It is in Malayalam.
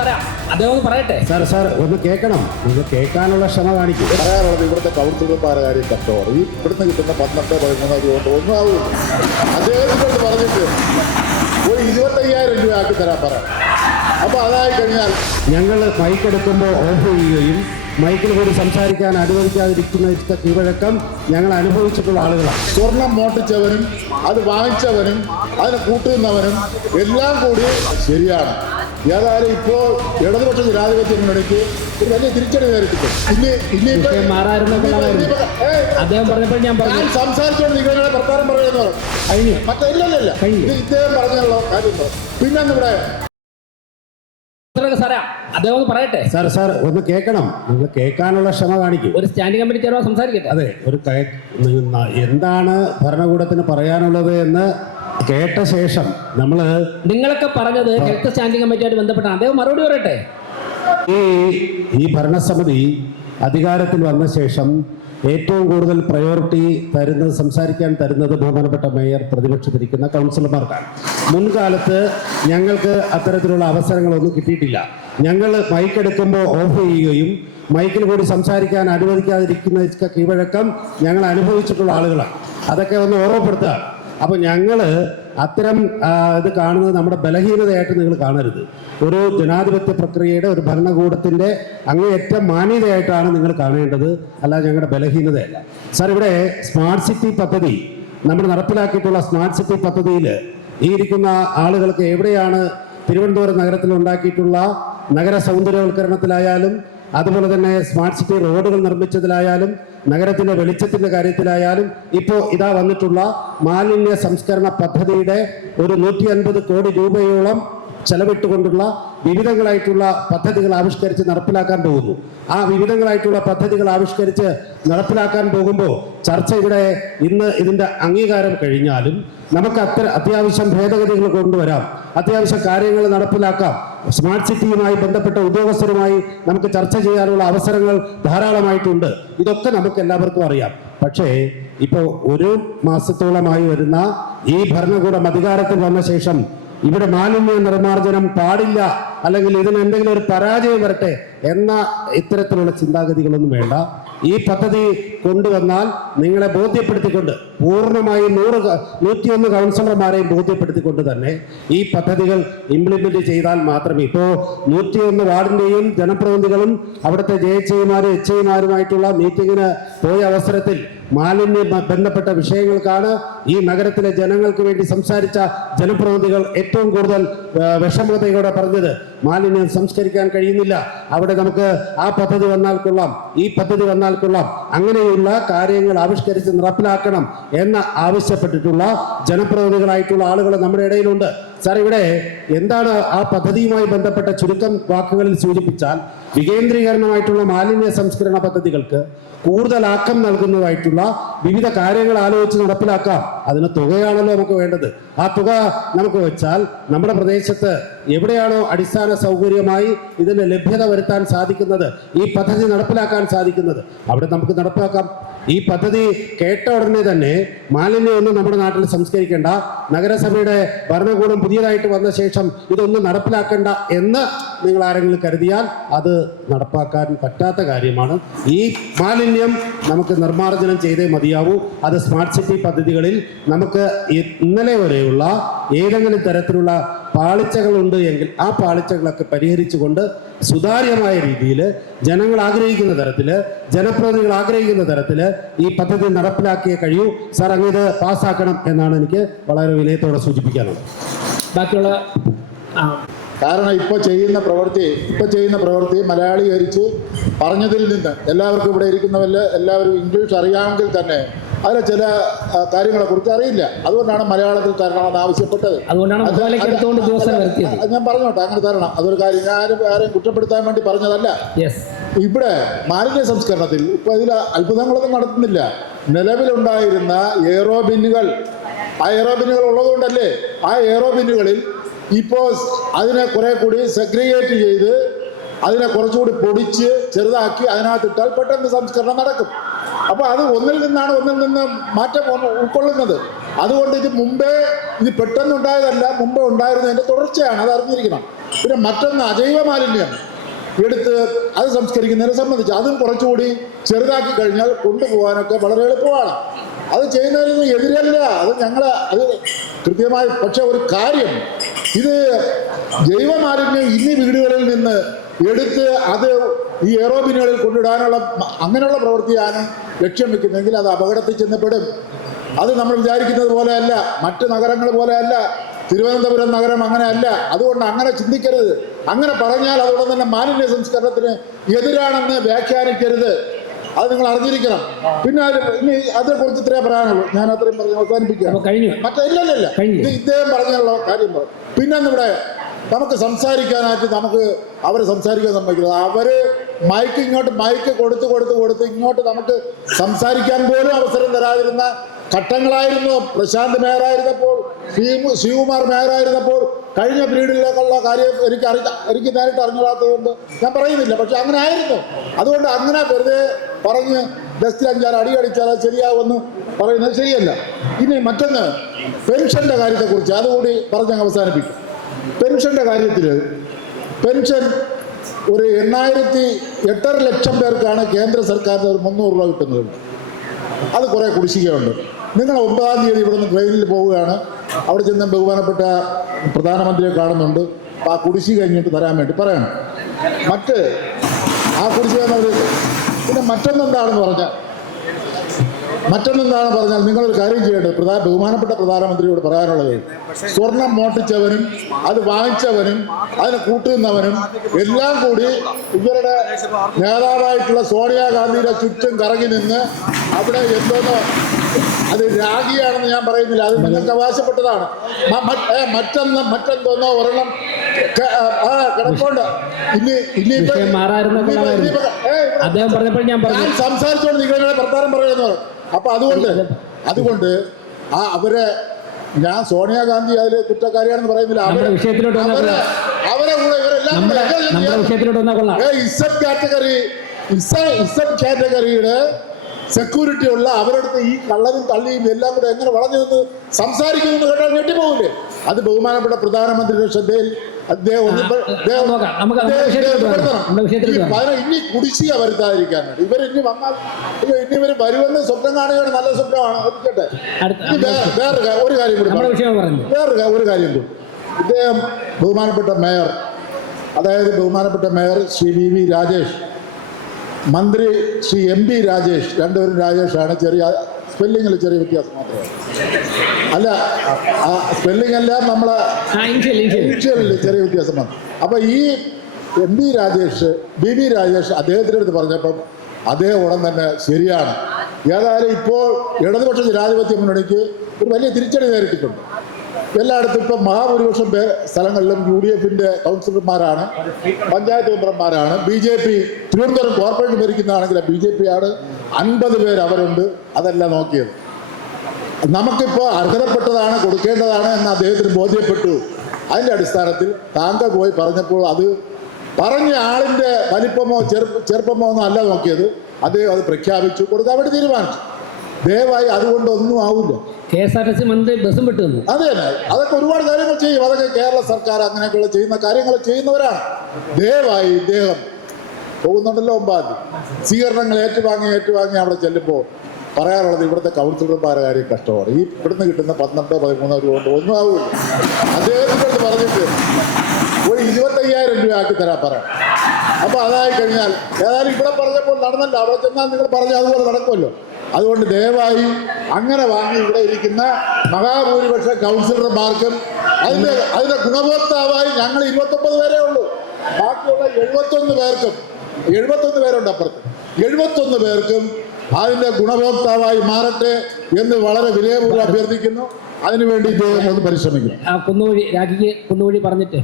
സാറേ അദ്ദേഹം ഒന്ന് പറയട്ടെ. സാർ ഒന്ന് കേൾക്കണം, ഒന്ന് കേൾക്കാനുള്ള ക്ഷമ കാണിക്കും. പറയാനുള്ളത് ഇവിടുത്തെ കൗൺസിലർമാരുടെ കാര്യം കഷ്ടമാണ്. ഈ ഇവിടുന്ന് കിട്ടുന്ന 12-13 രൂപ കൊണ്ട് ഒന്നും ആവില്ല. അദ്ദേഹത്തിനോട് പറഞ്ഞിട്ട് ഒരു 25,000 രൂപ ആക്കി തരാൻ പറയാം. അപ്പോൾ അതായി കഴിഞ്ഞാൽ ഞങ്ങൾ മൈക്കെടുക്കുമ്പോൾ ഓഫ് ചെയ്യുകയും മൈക്കിൽ കൂടി സംസാരിക്കാൻ അനുവദിക്കാതിരിക്കുന്ന കീഴ്വഴക്കം ഞങ്ങൾ അനുഭവിച്ചിട്ടുള്ള ആളുകളാണ്. സ്വർണം മോട്ടിച്ചവനും അത് വാങ്ങിച്ചവനും അതിനെ കൂട്ടുന്നവനും എല്ലാം കൂടി ശരിയാണ്. ഏതായാലും ഇപ്പോൾ ഇടതുപക്ഷ ജനാധിപത്യ മുന്നണിക്ക് ഒരു വലിയ തിരിച്ചടി നേരിട്ടിട്ടുണ്ട്. അദ്ദേഹം പറഞ്ഞപ്പോൾ ഞാൻ സംസാരിച്ചുകൊണ്ട് നിങ്ങളുടെ പ്രധാനം പറയുന്നത് മറ്റില്ലല്ല ഇദ്ദേഹം പറഞ്ഞുള്ള കാര്യം. പിന്നെ ഇവിടെ സാറേ അദ്ദേഹം ഒന്ന് പറയട്ടെ. സാർ ഒന്ന് കേൾക്കണം, നിങ്ങൾ കേൾക്കാനുള്ള ക്ഷമ കാണിക്കും. ഒരു സ്റ്റാൻഡിംഗ് കമ്മിറ്റി ചെയർമാൻ സംസാരിക്കട്ടെ. അതെ, എന്താണ് ഭരണകൂടത്തിന് പറയാനുള്ളത് എന്ന് കേട്ട ശേഷം നിങ്ങളൊക്കെ പറഞ്ഞത് ഹെൽത്ത് സ്റ്റാൻഡിംഗ് കമ്മിറ്റിയായിട്ട് ബന്ധപ്പെട്ടാണ്. അദ്ദേഹം മറുപടി പറയട്ടെ. ഈ ഭരണസമിതി അധികാരത്തിൽ വന്ന ശേഷം ഏറ്റവും കൂടുതൽ പ്രയോറിറ്റി സംസാരിക്കാൻ തരുന്നത് ബഹുമാനപ്പെട്ട മേയർ, പ്രതിപക്ഷത്തിരിക്കുന്ന കൗൺസിലർമാർക്കാണ്. മുൻകാലത്ത് ഞങ്ങൾക്ക് അത്തരത്തിലുള്ള അവസരങ്ങളൊന്നും കിട്ടിയിട്ടില്ല. ഞങ്ങൾ മൈക്കെടുക്കുമ്പോൾ ഓഫ് ചെയ്യുകയും മൈക്കിൽ കൂടി സംസാരിക്കാൻ അനുവദിക്കാതിരിക്കുന്ന കീഴ്വഴക്കം ഞങ്ങൾ അനുഭവിച്ചിട്ടുള്ള ആളുകളാണ്. അതൊക്കെ ഒന്ന് ഓർമ്മപ്പെടുത്തുക. അപ്പോൾ ഞങ്ങൾ അത്തരം ഇത് കാണുന്നത് നമ്മുടെ ബലഹീനതയായിട്ട് നിങ്ങൾ കാണരുത്. ഒരു ജനാധിപത്യ പ്രക്രിയയുടെ, ഒരു ഭരണകൂടത്തിൻ്റെ അങ്ങേയറ്റം മാന്യതയായിട്ടാണ് നിങ്ങൾ കാണേണ്ടത്, അല്ലാതെ ഞങ്ങളുടെ ബലഹീനതയല്ല. സാർ, ഇവിടെ സ്മാർട്ട് സിറ്റി പദ്ധതി നമ്മൾ നടപ്പിലാക്കിയിട്ടുള്ള സ്മാർട്ട് സിറ്റി പദ്ധതിയിൽ ഈ ഇരിക്കുന്ന ആളുകൾക്ക് എവിടെയാണ് തിരുവനന്തപുരം നഗരത്തിൽ ഉണ്ടാക്കിയിട്ടുള്ള നഗര സൗന്ദര്യവൽക്കരണത്തിലായാലും അതുപോലെ തന്നെ സ്മാർട്ട് സിറ്റി റോഡുകൾ നിർമ്മിച്ചതിലായാലും നഗരത്തിൻ്റെ വെളിച്ചത്തിൻ്റെ കാര്യത്തിലായാലും ഇപ്പോൾ ഇതാ വന്നിട്ടുള്ള മാലിന്യ സംസ്കരണ പദ്ധതിയുടെ ഒരു 150 കോടി രൂപയോളം ചെലവിട്ടുകൊണ്ടുള്ള വിവിധങ്ങളായിട്ടുള്ള പദ്ധതികൾ ആവിഷ്കരിച്ച് നടപ്പിലാക്കാൻ പോകുന്നു. ആ വിവിധങ്ങളായിട്ടുള്ള പദ്ധതികൾ ആവിഷ്കരിച്ച് നടപ്പിലാക്കാൻ പോകുമ്പോൾ ചർച്ച ഇവിടെ ഇന്ന് ഇതിൻ്റെ അംഗീകാരം കഴിഞ്ഞാലും നമുക്ക് അത്യാവശ്യം ഭേദഗതികൾ കൊണ്ടുവരാം, അത്യാവശ്യം കാര്യങ്ങൾ നടപ്പിലാക്കാം. സ്മാർട്ട് സിറ്റിയുമായി ബന്ധപ്പെട്ട ഉദ്യോഗസ്ഥരുമായി നമുക്ക് ചർച്ച ചെയ്യാനുള്ള അവസരങ്ങൾ ധാരാളമായിട്ടുണ്ട്. ഇതൊക്കെ നമുക്ക് എല്ലാവർക്കും അറിയാം. പക്ഷേ ഇപ്പോൾ 1 മാസത്തോളമായി വരുന്ന ഈ ഭരണകൂടം അധികാരത്തിൽ വന്ന ശേഷം ഇവിടെ മാലിന്യ നിർമ്മാർജ്ജനം പാടില്ല, അല്ലെങ്കിൽ ഇതിന് എന്തെങ്കിലും ഒരു പരാജയം വരട്ടെ എന്ന ഇത്തരത്തിലുള്ള ചിന്താഗതികളൊന്നും വേണ്ട. ഈ പദ്ധതി കൊണ്ടുവന്നാൽ നിങ്ങളെ ബോധ്യപ്പെടുത്തിക്കൊണ്ട്, പൂർണ്ണമായും 101 കൗൺസിലർമാരെയും ബോധ്യപ്പെടുത്തിക്കൊണ്ട് തന്നെ ഈ പദ്ധതികൾ ഇംപ്ലിമെന്റ് ചെയ്താൽ മാത്രമേ, ഇപ്പോൾ 101 വാർഡിൻ്റെയും ജനപ്രതിനിധികളും അവിടുത്തെ JHIമാരും HIമാരുമായിട്ടുള്ള മീറ്റിങ്ങിന് പോയ അവസരത്തിൽ മാലിന്യ ബന്ധപ്പെട്ട വിഷയങ്ങൾക്കാണ് ഈ നഗരത്തിലെ ജനങ്ങൾക്ക് വേണ്ടി സംസാരിച്ച ജനപ്രതിനിധികൾ ഏറ്റവും കൂടുതൽ വിഷമതയോടെ പറഞ്ഞത്. മാലിന്യം സംസ്കരിക്കാൻ കഴിയുന്നില്ല, അവിടെ നമുക്ക് ആ പദ്ധതി വന്നാൽ കൊള്ളാം, ഈ പദ്ധതി വന്നാൽ കൊള്ളാം, അങ്ങനെയുള്ള കാര്യങ്ങൾ ആവിഷ്കരിച്ച് നടപ്പിലാക്കണം എന്ന് ആവശ്യപ്പെട്ടിട്ടുള്ള ജനപ്രതിനിധികളായിട്ടുള്ള ആളുകൾ നമ്മുടെ ഇടയിലുണ്ട്. സാർ, ഇവിടെ എന്താണ് ആ പദ്ധതിയുമായി ബന്ധപ്പെട്ട ചുരുക്കം വാക്കുകളിൽ സൂചിപ്പിച്ചാൽ, വികേന്ദ്രീകരണമായിട്ടുള്ള മാലിന്യ സംസ്കരണ പദ്ധതികൾക്ക് കൂടുതൽ ആക്കം നൽകുന്നതായിട്ടുള്ള വിവിധ കാര്യങ്ങൾ ആലോചിച്ച് നടപ്പിലാക്കാം. അതിന് തുകയാണല്ലോ നമുക്ക് വേണ്ടത്. ആ തുക നമുക്ക് വെച്ചാൽ നമ്മുടെ പ്രദേശത്ത് എവിടെയാണോ അടിസ്ഥാന സൗകര്യമായി ഇതിന് ലഭ്യത വരുത്താൻ സാധിക്കുന്നത്, ഈ പദ്ധതി നടപ്പിലാക്കാൻ സാധിക്കുന്നത്, അവിടെ നമുക്ക് നടപ്പിലാക്കാം. ഈ പദ്ധതി കേട്ട ഉടനെ തന്നെ മാലിന്യമൊന്നും നമ്മുടെ നാട്ടിൽ സംസ്കരിക്കേണ്ട, നഗരസഭയുടെ ഭരണകൂടം പുതിയതായിട്ട് വന്ന ശേഷം ഇതൊന്നും നടപ്പിലാക്കേണ്ട എന്ന് നിങ്ങൾ ആരെങ്കിലും കരുതിയാൽ അത് നടപ്പാക്കാൻ പറ്റാത്ത കാര്യമാണ്. ഈ മാലിന്യം നമുക്ക് നിർമ്മാർജ്ജനം ചെയ്തേ മതിയാവൂ. അത് സ്മാർട്ട് സിറ്റി പദ്ധതികളിൽ നമുക്ക് ഇന്നലെ വരെയുള്ള ഏതെങ്കിലും തരത്തിലുള്ള പാളിച്ചകളുണ്ട് എങ്കിൽ ആ പാളിച്ചകളൊക്കെ പരിഹരിച്ചുകൊണ്ട് സുതാര്യമായ രീതിയിൽ ജനങ്ങൾ ആഗ്രഹിക്കുന്ന തരത്തിൽ, ജനപ്രതിനിധികൾ ആഗ്രഹിക്കുന്ന തരത്തിൽ ഈ പദ്ധതി നടപ്പിലാക്കിയേ കഴിയൂ. സാർ, അങ്ങ് പാസ്സാക്കണം എന്നാണ് എനിക്ക് വളരെ വിനയത്തോടെ സൂചിപ്പിക്കാനുള്ളത്. ബാക്കിയുള്ള കാരണം ഇപ്പോൾ ചെയ്യുന്ന പ്രവൃത്തി മലയാളീകരിച്ച് പറഞ്ഞതിൽ നിന്ന് എല്ലാവർക്കും ഇവിടെ ഇരിക്കുന്നവരിൽ എല്ലാവരും ഇംഗ്ലീഷ് അറിയാമെങ്കിൽ തന്നെ അതിലെ ചില കാര്യങ്ങളെക്കുറിച്ച് അറിയില്ല. അതുകൊണ്ടാണ് മലയാളത്തിൽ തരണമെന്ന് ആവശ്യപ്പെട്ടത്. ഞാൻ പറഞ്ഞോട്ടെ, അങ്ങനെ തരണം. അതൊരു കാര്യം, ആരെയും കുറ്റപ്പെടുത്താൻ വേണ്ടി പറഞ്ഞതല്ല. ഇവിടെ മാലിന്യ സംസ്കരണത്തിൽ ഇപ്പോൾ ഇതിൽ അത്ഭുതങ്ങളൊന്നും നടത്തുന്നില്ല. നിലവിലുണ്ടായിരുന്ന എയറോ ബിന്നുകൾ ഉള്ളതുകൊണ്ടല്ലേ ആ എയറോ ബിന്നുകളിൽ ഇപ്പോൾ അതിനെ കുറെ കൂടി സെഗ്രിഗേറ്റ് ചെയ്ത് അതിനെ കുറച്ചുകൂടി പൊടിച്ച് ചെറുതാക്കി അതിനകത്തിട്ടാൽ പെട്ടെന്ന് സംസ്കരണം നടക്കും. അപ്പോൾ അത് ഒന്നിൽ നിന്ന് മാറ്റം ഉൾക്കൊള്ളുന്നത്. അതുകൊണ്ട് ഇത് മുമ്പേ ഇത് പെട്ടെന്നുണ്ടായതല്ല, മുമ്പേ ഉണ്ടായിരുന്നതിൻ്റെ തുടർച്ചയാണ്, അത് അറിഞ്ഞിരിക്കണം. പിന്നെ മറ്റൊന്ന് അജൈവ മാലിന്യം എടുത്ത് അത് സംസ്കരിക്കുന്നതിനെ സംബന്ധിച്ച് അതും കുറച്ചുകൂടി ചെറുതാക്കി കഴിഞ്ഞാൽ കൊണ്ടുപോകാനൊക്കെ വളരെ എളുപ്പമാണ്. അത് ചെയ്യുന്നതിന് എതിരല്ല, അത് കൃത്യമായി. പക്ഷെ ഒരു കാര്യം, ഇത് ജൈവ മാലിന്യം ഇനി വീടുകളിൽ നിന്ന് എടുത്ത് അത് ഈ എയറോബിനുകളിൽ കൊണ്ടിടാനുള്ള അങ്ങനെയുള്ള പ്രവൃത്തിയാണ് ലക്ഷ്യം വെക്കുന്നതെങ്കിൽ അത് അപകടത്തിൽ ചെന്നപ്പെടും. അത് നമ്മൾ വിചാരിക്കുന്നത് പോലെയല്ല, മറ്റ് നഗരങ്ങൾ പോലെയല്ല, തിരുവനന്തപുരം നഗരം അങ്ങനെയല്ല. അതുകൊണ്ട് അങ്ങനെ ചിന്തിക്കരുത്. അങ്ങനെ പറഞ്ഞാൽ അതോടെ തന്നെ മാലിന്യ സംസ്കരണത്തിന് എതിരാണെന്ന് വ്യാഖ്യാനിക്കരുത്. അത് നിങ്ങൾ അറിഞ്ഞിരിക്കണം. പിന്നെ ഇനി അതേക്കുറിച്ച് ഇത്രേ പറയാനുള്ളൂ. ഞാൻ അത്രയും പറഞ്ഞ് അവസാനിപ്പിക്കാം. ഇല്ലല്ല ഇദ്ദേഹം പറഞ്ഞുള്ള കാര്യം പറഞ്ഞു. പിന്നെ ഇവിടെ നമുക്ക് സംസാരിക്കാനായിട്ട് അവരെ സംസാരിക്കാൻ സമ്മതിക്കുന്നത്, അവര് മൈക്ക് കൊടുത്ത് ഇങ്ങോട്ട് നമുക്ക് സംസാരിക്കാൻ പോലും അവസരം തരാതിരുന്ന ഘട്ടങ്ങളായിരുന്നു. പ്രശാന്ത് മേയറായിരുന്നപ്പോൾ, ശിവകുമാർ മേയറായിരുന്നപ്പോൾ, കഴിഞ്ഞ പീരീഡിലേക്കുള്ള കാര്യം എനിക്ക് നേരിട്ട് അറിഞ്ഞുകൂടാത്തതുകൊണ്ട് ഞാൻ പറയുന്നില്ല. പക്ഷെ അങ്ങനെ ആയിരുന്നു. അതുകൊണ്ട് അങ്ങനെ വെറുതെ പറഞ്ഞ് ജസ്റ്റ് 5-6 അടി അടിച്ചാൽ അത് ശരിയാവുമെന്ന് പറയുന്നത് ശരിയല്ല. ഇനി മറ്റൊന്ന്, പെൻഷന്റെ കാര്യത്തെക്കുറിച്ച് അതുകൂടി പറഞ്ഞ് അവസാനിപ്പിക്കും. പെൻഷന്റെ കാര്യത്തിൽ പെൻഷൻ ഒരു 8.5 ലക്ഷം പേർക്കാണ് കേന്ദ്ര സർക്കാരിന് ഒരു 300 രൂപ കിട്ടുന്നത്. അത് കുറേ കുടിശ്ശികയുണ്ട്. നിങ്ങൾ 9-ാം തീയതി ഇവിടെ നിന്ന് ട്രെയിനിൽ പോവുകയാണ്. അവിടെ ചെന്ന് ബഹുമാനപ്പെട്ട പ്രധാനമന്ത്രിയെ കാണുന്നുണ്ട്. ആ കുടിശ്ശിക കഴിഞ്ഞിട്ട് തരാൻ വേണ്ടി പറയണം. ആ കുടിശ്ശിക പിന്നെ മറ്റൊന്നെന്താണെന്ന് പറഞ്ഞാൽ നിങ്ങളൊരു കാര്യം ചെയ്യേണ്ടത്, ബഹുമാനപ്പെട്ട പ്രധാനമന്ത്രിയോട് പറയാനുള്ളത്, സ്വർണം മോഷ്ടിച്ചവനും അത് വാങ്ങിച്ചവനും അതിനെ കൂട്ടുന്നവനും എല്ലാം കൂടി ഇവരുടെ നേതാവായിട്ടുള്ള സോണിയാഗാന്ധിയുടെ ചുറ്റും കറങ്ങി നിന്ന് അവിടെ എന്തോന്നോ, അത് രാഗിയാണെന്ന് ഞാൻ പറയുന്നില്ല, അത് നിങ്ങൾക്ക് അവകാശപ്പെട്ടതാണ്. മറ്റെന്തോന്നോ ഒരെണ്ണം കിടപ്പുണ്ട്. ഞാൻ സംസാരിച്ചോണ്ട് നിങ്ങളുടെ വർത്താനം പറയുന്നു. അപ്പൊ അതുകൊണ്ട് അവരെ, ഞാൻ സോണിയാഗാന്ധി അതിൽ കുറ്റക്കാരിയാണെന്ന് പറയുന്നില്ല. അവരെ കൂടെ ഇവരെല്ലാം ഇസഡ് കാറ്റഗറിയുടെ സെക്യൂരിറ്റി ഉള്ള അവരടുത്ത് ഈ കള്ളനും തള്ളിയും എല്ലാം കൂടെ എങ്ങനെ വളഞ്ഞു നിന്ന് സംസാരിക്കുന്നു കേട്ടാൽ ഞെട്ടിപ്പോകില്ലേ? അത് ബഹുമാനപ്പെട്ട പ്രധാനമന്ത്രിയുടെ ശ്രദ്ധയിൽ ഇനി കുടിശ്ശിക വരുത്താതിരിക്കാൻ വേണ്ടി ഇവരിനി വന്നാൽ ഇവർ വരുമെന്ന് സ്വപ്നം കാണുകയാണ്. നല്ല സ്വപ്നമാണ്. വേറൊരു കാര്യം കൂടി ഇദ്ദേഹം ബഹുമാനപ്പെട്ട മേയർ, ബഹുമാനപ്പെട്ട മേയർ ശ്രീ VV രാജേഷ്, മന്ത്രി ശ്രീ MP രാജേഷ്, രണ്ടുപേരും രാജേഷാണ്. സ്പെല്ലിങ്ങിൽ ചെറിയ വ്യത്യാസം മാത്രമേ അല്ല, സ്പെല്ലിംഗ് എല്ലാം നമ്മളെ ഇനിഷ്യലിൽ ചെറിയ വ്യത്യാസം വന്നു. അപ്പോൾ ഈ VV രാജേഷ് അദ്ദേഹത്തിൻ്റെ അടുത്ത് പറഞ്ഞപ്പം അദ്ദേഹം ഉടൻ തന്നെ ശരിയാണ്. ഏതായാലും ഇപ്പോൾ ഇടതുപക്ഷ ജനാധിപത്യ മുന്നണിക്ക് ഒരു വലിയ തിരിച്ചടി നേരിട്ടിട്ടുണ്ട്. എല്ലായിടത്തും ഇപ്പം മഹാഭൂരിപക്ഷം സ്ഥലങ്ങളിലും UDFന്റെ കൗൺസിലർമാരാണ്, പഞ്ചായത്ത് മെമ്പർമാരാണ്. BJP തിരുവനന്തപുരം കോർപ്പറേഷൻ ഭരിക്കുന്നതാണെങ്കിൽ BJP ആണ്. 50 പേര് അവരുണ്ട്. അതല്ല നോക്കിയത്. നമുക്കിപ്പോൾ അർഹതപ്പെട്ടതാണ്, കൊടുക്കേണ്ടതാണ് എന്ന് അദ്ദേഹത്തിന് ബോധ്യപ്പെട്ടു. അതിൻ്റെ അടിസ്ഥാനത്തിൽ താങ്കൾ പോയി പറഞ്ഞപ്പോൾ അത് പറഞ്ഞ ആളിൻ്റെ വലിപ്പമോ ചെറുപ്പമോ ഒന്നും അല്ല നോക്കിയത്. അദ്ദേഹം അത് പ്രഖ്യാപിച്ചു, കൊടുക്കാൻ വേണ്ടി തീരുമാനിച്ചു. ദയവായി അതുകൊണ്ടൊന്നും ആവില്ല. KSRTC മന്ത്രി ബസ്സും വിട്ടു. അതെ തന്നെ, അതൊക്കെ ഒരുപാട് കാര്യങ്ങൾ ചെയ്യും. അതൊക്കെ കേരള സർക്കാർ അങ്ങനെയൊക്കെയുള്ള ചെയ്യുന്ന കാര്യങ്ങൾ ചെയ്യുന്നവരാണ്. ദയവായി ഇദ്ദേഹം പോകുന്നുണ്ടല്ലോ 9-ാം തീയതി സ്വീകരണങ്ങൾ ഏറ്റുവാങ്ങി അവിടെ ചെല്ലുമ്പോൾ പറയാനുള്ളത് ഇവിടുത്തെ കൗൺസിലർമാരുടെ കാര്യം കഷ്ടമാണ്. ഈ ഇവിടുന്ന് കിട്ടുന്ന 12-13 രൂപ കൊണ്ട് ഒന്നും ആവില്ല. അദ്ദേഹത്തിനോട് പറഞ്ഞിട്ട് ഒരു 25,000 രൂപ ആക്കി തരാൻ പറയാം. അപ്പോൾ അതായി കഴിഞ്ഞാൽ ഏതായാലും ഇവിടെ പറഞ്ഞപ്പോൾ നടന്നല്ല, അവിടെ ചെന്നാൽ നിങ്ങൾ പറഞ്ഞാൽ അതുപോലെ നടക്കുമല്ലോ. അതുകൊണ്ട് ദയവായി അങ്ങനെ വാങ്ങി ഇവിടെ ഇരിക്കുന്ന മഹാഭൂരിപക്ഷ കൗൺസിലർമാർക്കും അതിന്റെ ഗുണഭോക്താവായി ഞങ്ങൾ 29 പേരേ ഉള്ളൂ. ബാക്കിയുള്ള 71 പേരുണ്ട് അപ്പുറത്ത്. 71 പേർക്കും അതിന്റെ ഗുണഭോക്താവായി മാറട്ടെ എന്ന് വളരെ വിനയപൂർവ്വം അഭ്യർത്ഥിക്കുന്നു. അതിനുവേണ്ടി ഇദ്ദേഹം ഒന്ന് പരിശ്രമിക്കും. കുന്നുവഴി പറഞ്ഞിട്ട്